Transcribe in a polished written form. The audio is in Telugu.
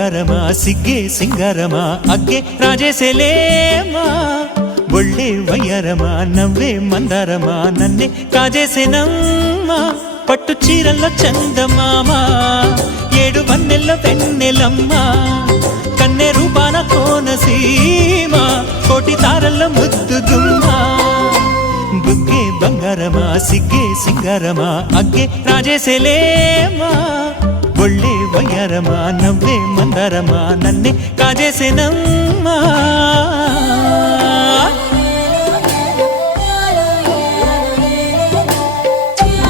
బంగారమా సిగ్గే సింగారమా అగ్గే రాజేసేలేమా ఒళ్ళే వయ్యారమా నవ్వే మందారమా నన్నే కాజేసేనమ్మా పట్టు చీరల్లో చందమామా ఏడు వన్నెల్లో వెన్నెలమ్మా కన్నె రూపాన కోనసీమ కోటి తారల్లో ముద్దుగుమ్మా బుగ్గే బంగారమా సిగ్గే సింగారమా అగ్గే రాజేసేలేమా ఒళ్ళే వయ్యారమా నవ్వే మందారమా నన్నే కాజేసేనమ్మా